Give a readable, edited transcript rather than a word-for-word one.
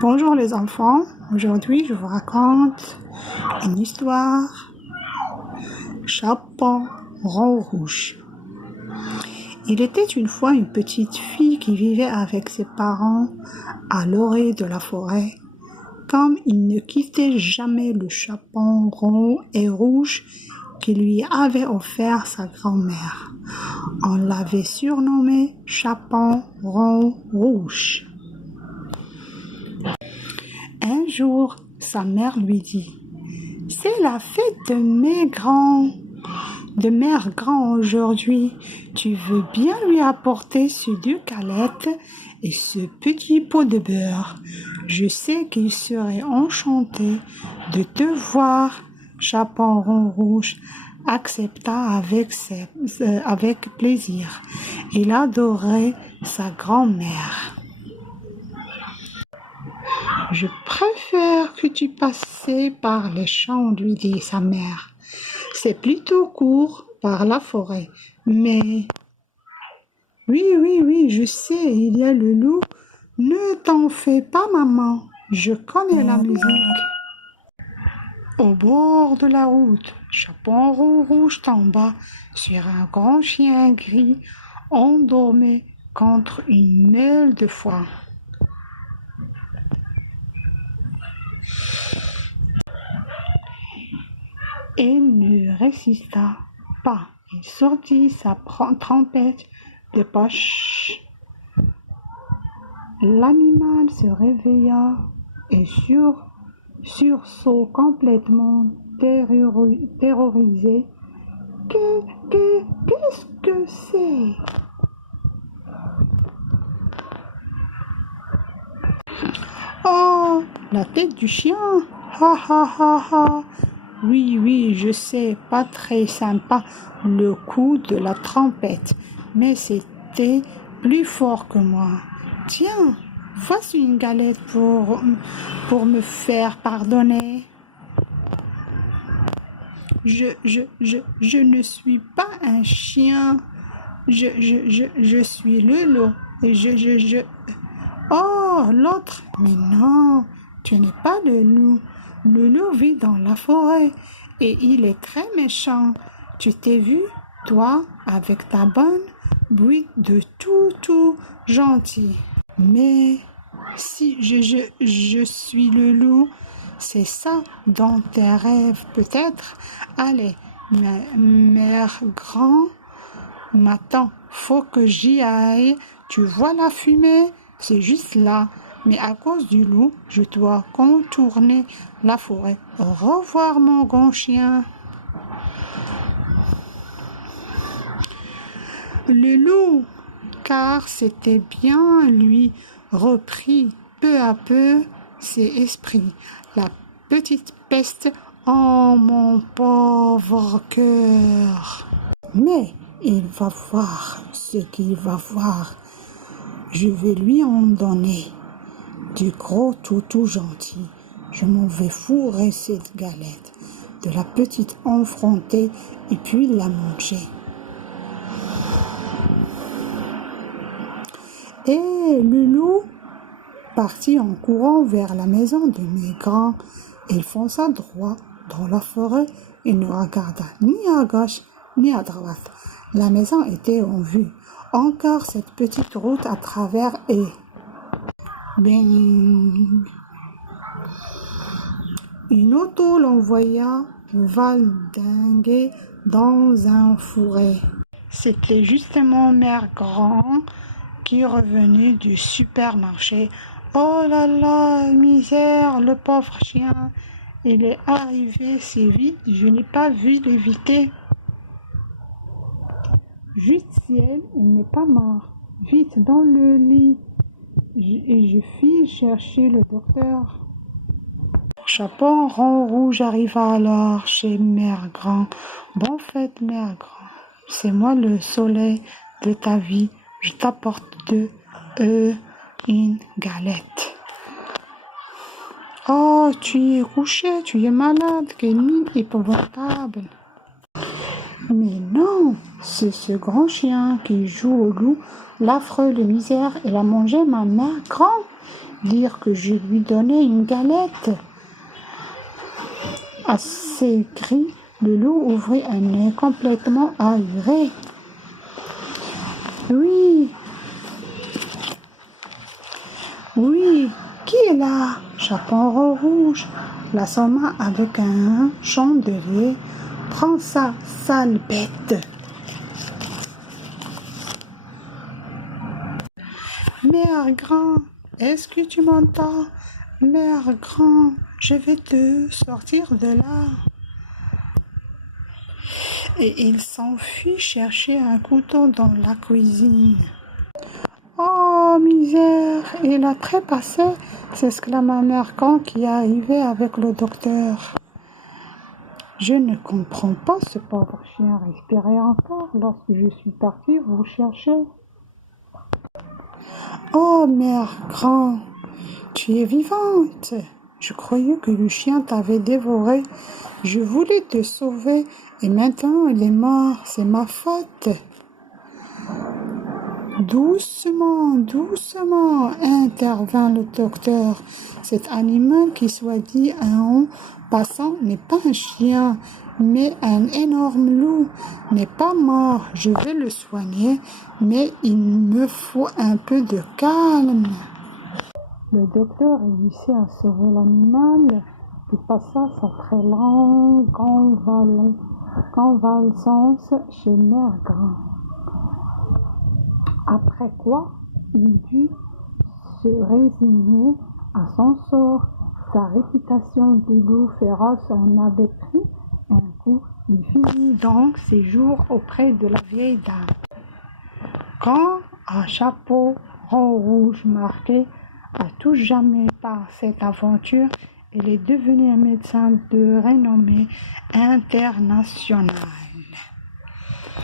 Bonjour les enfants, aujourd'hui je vous raconte une histoire Chaperon rouge. Il était une fois une petite fille qui vivait avec ses parents à l'orée de la forêt. Comme il ne quittait jamais le chaperon rond et rouge qui lui avait offert sa grand-mère, on l'avait surnommé Chaperon rouge. Un jour, sa mère lui dit: « C'est la fête de mère grand aujourd'hui. Tu veux bien lui apporter ce deux galettes et ce petit pot de beurre. Je sais qu'il serait enchanté de te voir. » Chaperon rouge accepta avec plaisir. Il adorait sa grand-mère. « Je préfère que tu passes par les champs, lui dit sa mère. C'est plutôt court par la forêt, mais... Oui, je sais, il y a le loup. Ne t'en fais pas, maman, je connais la musique. » Au bord de la route, Chaperon rouge tomba sur un grand chien gris endormi contre une aile de foin. Il ne résista pas. Il sortit sa trompette de poche. L'animal se réveilla et sursaut complètement terrorisé. Qu'est-ce que c'est? Oh, la tête du chien! Ha ha ha ha! Oui, je sais, pas très sympa le coup de la trompette, mais c'était plus fort que moi. Tiens, voici une galette pour me faire pardonner. Je ne suis pas un chien, je suis le loup. Et Oh, l'autre, mais non, tu n'es pas le loup. Le loup vit dans la forêt et il est très méchant. Tu t'es vu, toi, avec ta bonne bouille de tout gentil. Mais si je suis le loup, c'est ça dans tes rêves peut-être. Allez, mère grand, m'attends, faut que j'y aille. Tu vois la fumée? C'est juste là. Mais à cause du loup, je dois contourner la forêt. Au revoir, mon grand chien. Le loup, car c'était bien lui, reprit peu à peu ses esprits. La petite peste en mon pauvre cœur. Mais il va voir ce qu'il va voir. Je vais lui en donner. Du gros tout gentil, je m'en vais fourrer cette galette, de la petite enfrontée et puis la manger. Et le loup partit en courant vers la maison de mes grands. Il fonça droit dans la forêt et ne regarda ni à gauche ni à droite. La maison était en vue. Encore cette petite route à travers et... Bing. Une auto l'envoya valdinguer dans un fourré. C'était justement mère grand qui revenait du supermarché. Oh là là, misère, le pauvre chien. Il est arrivé si vite, je n'ai pas vu l'éviter. Juste ciel, il n'est pas mort. Vite dans le lit. Et je fis chercher le docteur. Chaperon rouge arriva alors chez mère grand. Bonne fête, mère grand. C'est moi le soleil de ta vie. Je t'apporte une galette. Oh, tu es couché, tu es malade. Quelle mine épouvantable. Mais non, c'est ce grand chien qui joue au loup, l'affreux de misère. Il a mangé ma mère grand. dire que je lui donnais une galette. À ces cris, le loup ouvrit un œil complètement ahuré. Oui, oui, qui est là? Chaperon rouge l'assomma avec un chandelier. Prends ça, sale bête. Mère grand, est-ce que tu m'entends? Mère grand, je vais te sortir de là. Et il s'enfuit chercher un couteau dans la cuisine. Oh, misère, il a trépassé, s'exclama Mère grand qui arrivait avec le docteur. Je ne comprends pas, ce pauvre chien respirait encore lorsque je suis partie vous chercher. Oh, Mère grand, tu es vivante. Je croyais que le chien t'avait dévoré. Je voulais te sauver et maintenant il est mort. C'est ma faute. Doucement, doucement, intervint le docteur. Cet animal qui soit dit en passant n'est pas un chien, mais un énorme loup. N'est pas mort. Je vais le soigner, mais il me faut un peu de calme. Le docteur réussit à sauver l'animal. Il passa sa très longue convalescence chez Mère grand. Après quoi, il dut se résigner à son sort. Sa réputation de loup féroce en avait pris un coup. Il finit donc ses jours auprès de la vieille dame. Quand un chapeau rouge marqué à tout jamais par cette aventure, il est devenu un médecin de renommée internationale.